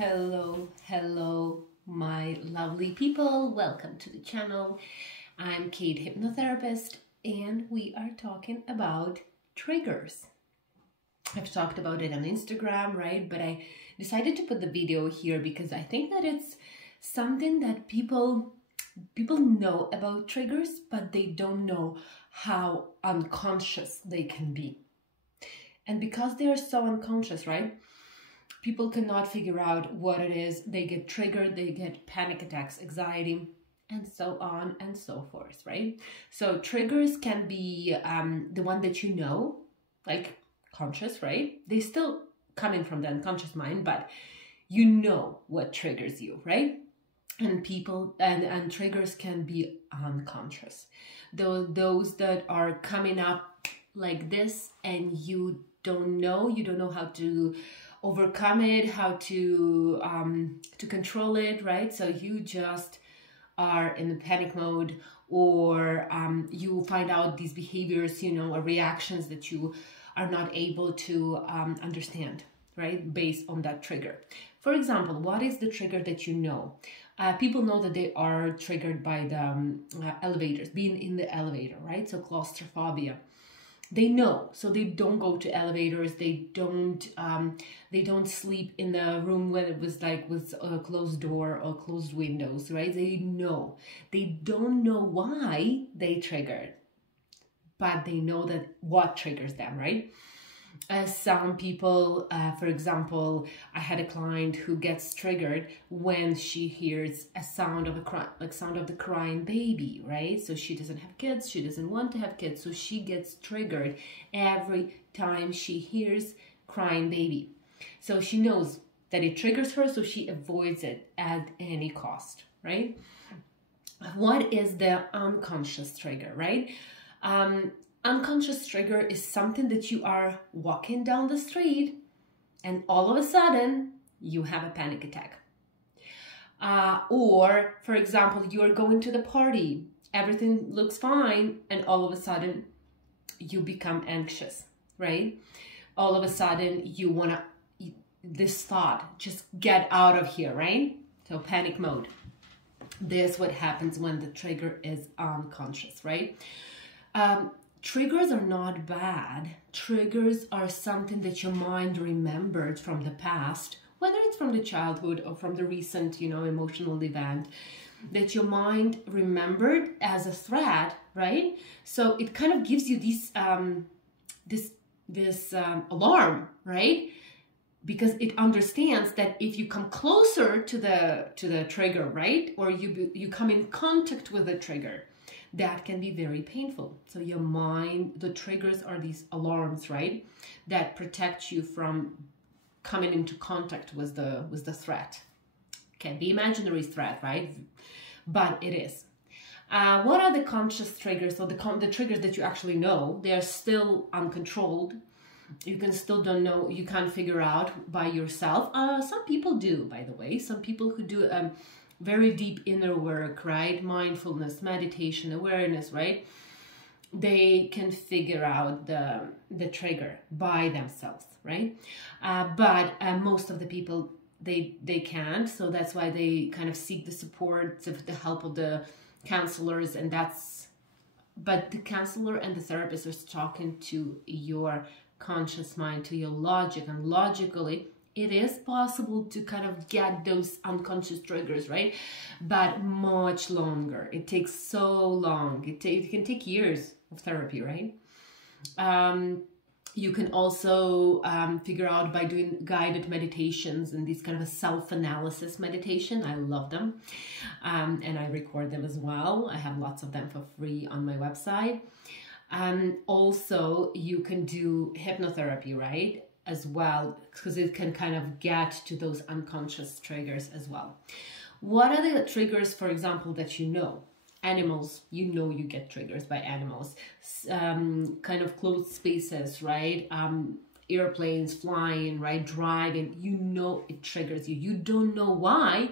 Hello, my lovely people. Welcome to the channel. I'm Kate, hypnotherapist, and we are talking about triggers. I've talked about it on Instagram, right? But I decided to put the video here because I think that it's something that people know about triggers, but they don't know how unconscious they can be. And because they are so unconscious, right? People cannot figure out what it is. They get triggered, they get panic attacks, anxiety, and so on and so forth, right? So triggers can be the one that you know, like conscious, right? They still coming from the unconscious mind, but you know what triggers you, right? And people and triggers can be unconscious. Those that are coming up like this and you don't know how to overcome it, how to control it, right? So you just are in the panic mode, or you find out these behaviors, or reactions that you are not able to understand, right? Based on that trigger. For example, what is the trigger that you know? People know that they are triggered by the elevators, being in the elevator, right? So claustrophobia. They know, so they don't go to elevators. They don't sleep in the room when it was like with a closed door or closed windows, right? They know. They don't know why they triggered, but they know that what triggers them, right? Some people, for example, I had a client who gets triggered when she hears a sound of the crying baby, right? So she doesn't have kids, she doesn't want to have kids, so she gets triggered every time she hears crying baby. So she knows that it triggers her, so she avoids it at any cost, right? What is the unconscious trigger, right? Unconscious trigger is something that you are walking down the street and all of a sudden you have a panic attack. Or, for example, you are going to the party, everything looks fine, and all of a sudden you become anxious, right? All of a sudden you want to, this thought, just get out of here, right? So panic mode. This is what happens when the trigger is unconscious, right? Triggers are not bad. Triggers are something that your mind remembered from the past, whether it's from the childhood or from the recent, emotional event, that your mind remembered as a threat, right? So it kind of gives you this alarm, right? Because it understands that if you come closer to the trigger, right, or you come in contact with the trigger, that can be very painful. So your mind, the triggers are these alarms, right, that protect you from coming into contact with the threat. Can be imaginary threat, right? But it is. What are the conscious triggers? So the triggers that you actually know, they are still uncontrolled. You can still don't know, you can't figure out by yourself. Some people do, by the way. Some people who do very deep inner work, right? Mindfulness, meditation, awareness, right? They can figure out the trigger by themselves, right? But most of the people, they can't. So that's why they kind of seek the support, the help of the counselors, and but the counselor and the therapist is talking to your conscious mind, to your logic, and logically, it is possible to kind of get those unconscious triggers, right? But much longer. It takes so long. It can take years of therapy, right? You can also figure out by doing guided meditations and these kind of a self-analysis meditation. I love them. And I record them as well. I have lots of them for free on my website. Also, you can do hypnotherapy, right? As well, because it can kind of get to those unconscious triggers as well. What are the triggers, for example, that you know? Animals, you get triggers by animals. Kind of closed spaces, right? Airplanes flying, right? Driving, it triggers you. You don't know why,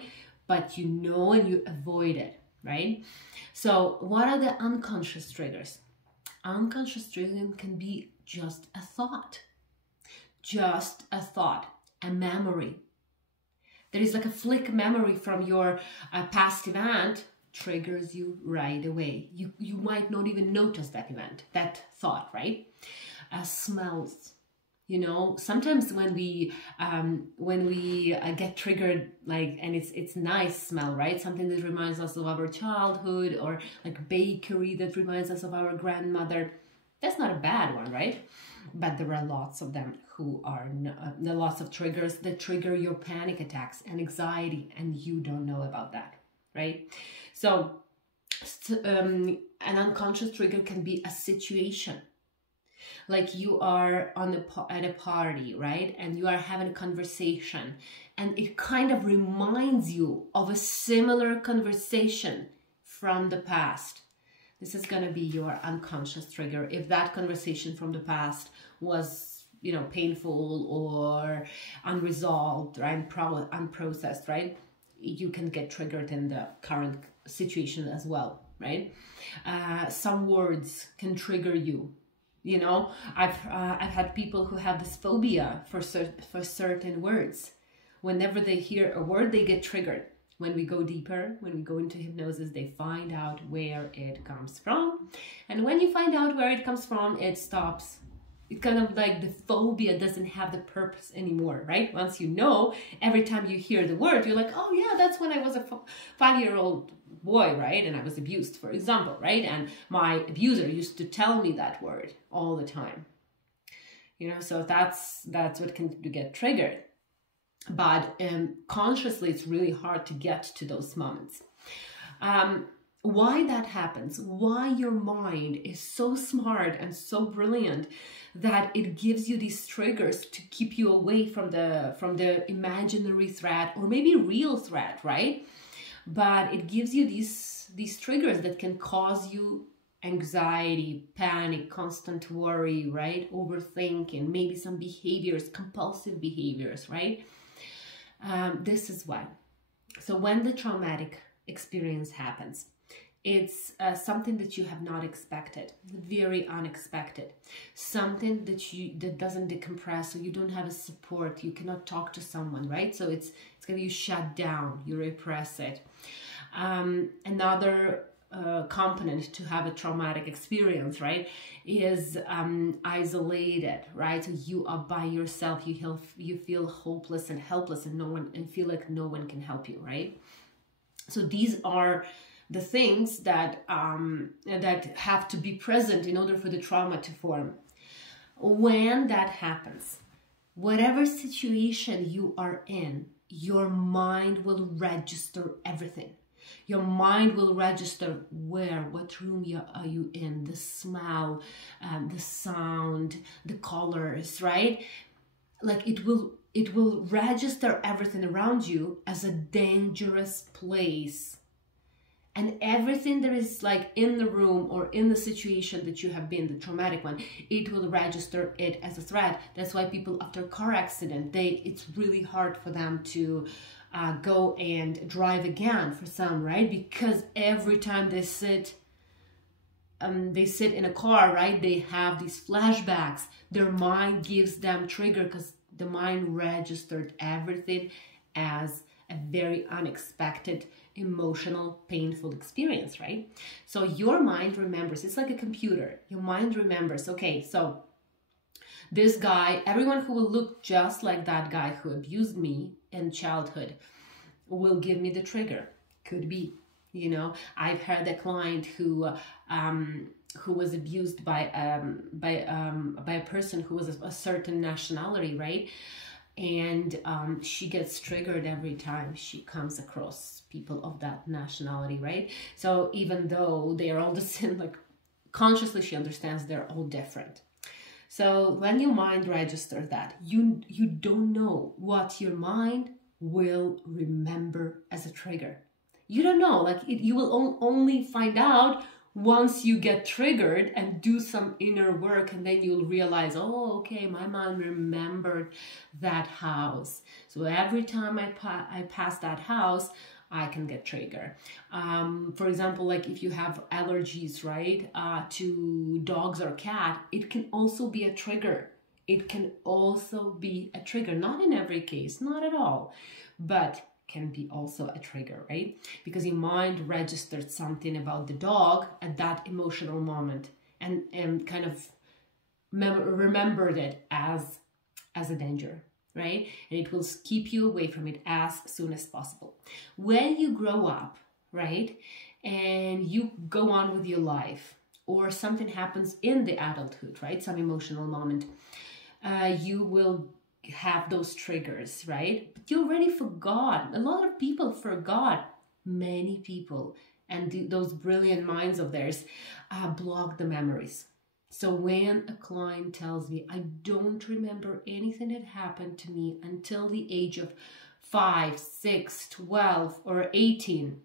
but you know and you avoid it, right? So what are the unconscious triggers? Unconscious triggering can be just a thought. Just a thought, a memory, There is like a flick memory from your past event, triggers you right away. You might not even notice that event, that thought, right? Smells. You know, sometimes when we get triggered, like, and it's nice smell, right? Something that reminds us of our childhood, or like bakery that reminds us of our grandmother. That's not a bad one, right? But there are lots of them who are there are lots of triggers that trigger your panic attacks and anxiety, and you don't know about that, right? So an unconscious trigger can be a situation. Like you are at a party, right? And you are having a conversation, and it kind of reminds you of a similar conversation from the past. This is going to be your unconscious trigger. If that conversation from the past was, you know, painful or unresolved, right? Probably unprocessed, right? You can get triggered in the current situation as well, right? Some words can trigger you. You know, I've had people who have this phobia for certain words. Whenever they hear a word, they get triggered. When we go deeper, when we go into hypnosis, they find out where it comes from. And when you find out where it comes from, it stops. It's kind of like the phobia doesn't have the purpose anymore, right? Once you know, every time you hear the word, you're like, oh yeah, that's when I was a 5-year-old boy, right? And I was abused, for example, right? And my abuser used to tell me that word all the time. You know, so that's what can get triggered. But consciously, it's really hard to get to those moments. Why that happens, why your mind is so smart and so brilliant that it gives you these triggers to keep you away from the imaginary threat or maybe real threat, right? But it gives you these triggers that can cause you anxiety, panic, constant worry, right? Overthinking, maybe some behaviors, compulsive behaviors, right? This is why. So when the traumatic experience happens, it's something that you have not expected, very unexpected, something that doesn't decompress, so you don't have a support, you cannot talk to someone, right? So it's going to be shut down, you repress it. Another component to have a traumatic experience, right, is isolated, right? So you are by yourself, you feel hopeless and helpless, and feel like no one can help you, right? So these are the things that that have to be present in order for the trauma to form. When that happens, whatever situation you are in, your mind will register everything. Your mind will register what room are you in, the smell, the sound, the colors, right? Like it will register everything around you as a dangerous place. And everything that is like in the room or in the situation that you have been, the traumatic one, it will register it as a threat. That's why people after a car accident, it's really hard for them to go and drive again for some, right? Because every time they sit in a car, right, they have these flashbacks. Their mind gives them trigger because the mind registered everything as a very unexpected, emotional, painful experience, right? So your mind remembers. It's like a computer. Your mind remembers, okay, so this guy, everyone who will look just like that guy who abused me in childhood will give me the trigger. Could be, you know. I've had a client who was abused by a person who was a certain nationality, right? And she gets triggered every time she comes across people of that nationality, right? So even though they are all the same, like consciously she understands they're all different. So when your mind registers that, you don't know what your mind will remember as a trigger. You don't know, like you will only find out once you get triggered and do some inner work, and then you'll realize, oh, okay, my mind remembered that house. So every time I pass that house, I can get triggered. For example, like if you have allergies, right, to dogs or cat, it can also be a trigger. It can also be a trigger, not in every case, not at all. but can be also a trigger, right? Because your mind registered something about the dog at that emotional moment and kind of remembered it as a danger, right? And it will keep you away from it as soon as possible. When you grow up, right, and you go on with your life, or something happens in the adulthood, right, some emotional moment, you will have those triggers, right? But you already forgot. A lot of people forgot. Many people, and those brilliant minds of theirs, block the memories. So when a client tells me, I don't remember anything that happened to me until the age of 5, 6, 12, or 18,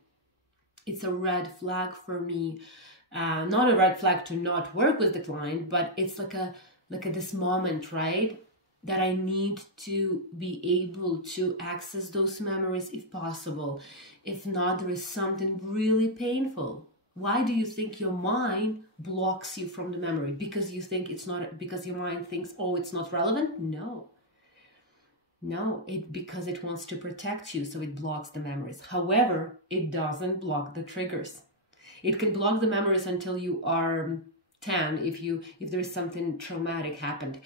it's a red flag for me. Not a red flag to not work with the client, but it's like this moment, right? That I need to be able to access those memories if possible. If not, there is something really painful. Why do you think your mind blocks you from the memory? Because you think it's not, because your mind thinks, oh, it's not relevant? No. No, because it wants to protect you, so it blocks the memories. However, it doesn't block the triggers. It can block the memories until you are 10 if there is something traumatic happened.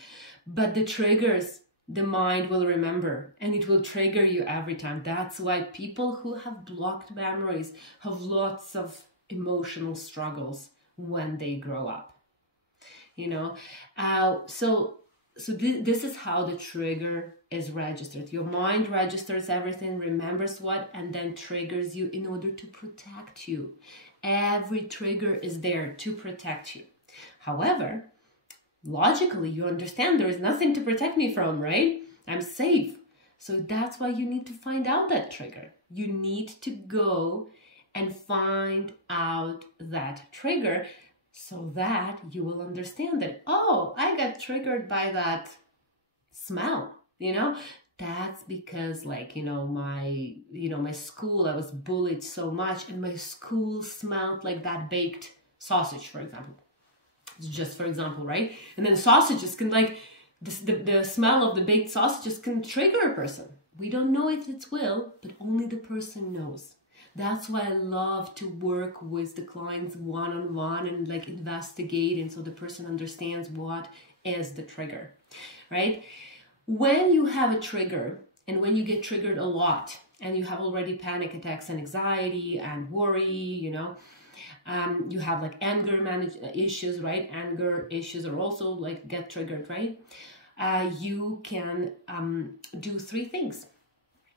But the triggers, the mind will remember, and it will trigger you every time. That's why people who have blocked memories have lots of emotional struggles when they grow up. You know, so this is how the trigger is registered. Your mind registers everything, remembers what, and then triggers you in order to protect you. Every trigger is there to protect you. However, logically, you understand there is nothing to protect me from, right? I'm safe. So that's why you need to find out that trigger. You need to go and find out that trigger so that you will understand that, oh, I got triggered by that smell, you know? That's because, like, my school, I was bullied so much, and my school smelled like that baked sausage, for example. Just for example, right? And then sausages can, like, the smell of the baked sausages can trigger a person. We don't know if it will, but only the person knows. That's why I love to work with the clients one-on-one and like investigate, and so the person understands what is the trigger, right? When you have a trigger, and when you get triggered a lot, and you have already panic attacks and anxiety and worry, you have like anger issues, right? Anger issues are also like get triggered, right? You can do 3 things.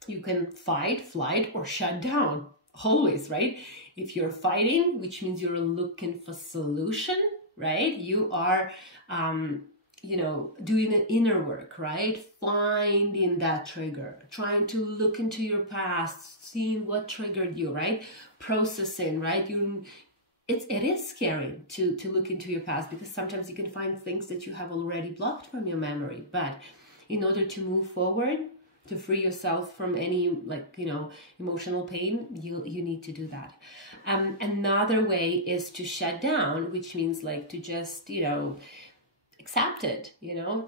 You can fight, flight, or shut down. Always, right? If you're fighting, which means you're looking for solution, right? You are, doing the inner work, right? Finding that trigger, trying to look into your past, seeing what triggered you, right? Processing, right? It is scary to look into your past, because sometimes you can find things that you have already blocked from your memory. But in order to move forward, to free yourself from any emotional pain, you need to do that. Another way is to shut down, which means like to just accept it,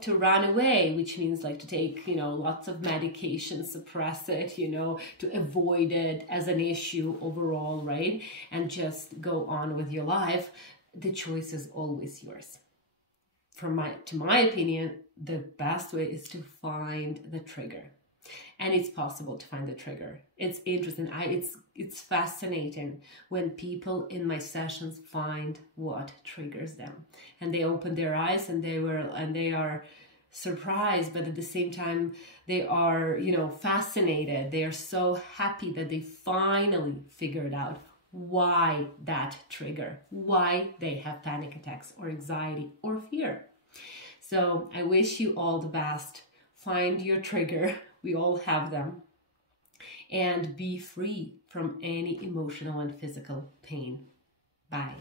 to run away, which means like to take lots of medication, suppress it, to avoid it as an issue overall, right? And just go on with your life. The choice is always yours. To my opinion, the best way is to find the trigger. And it's possible to find the trigger. It's interesting. It's fascinating when people in my sessions find what triggers them, and they open their eyes and they are surprised, but at the same time they are fascinated. They are so happy that they finally figured out why that trigger, why they have panic attacks or anxiety or fear. So I wish you all the best. Find your trigger. We all have them. And be free from any emotional and physical pain. Bye.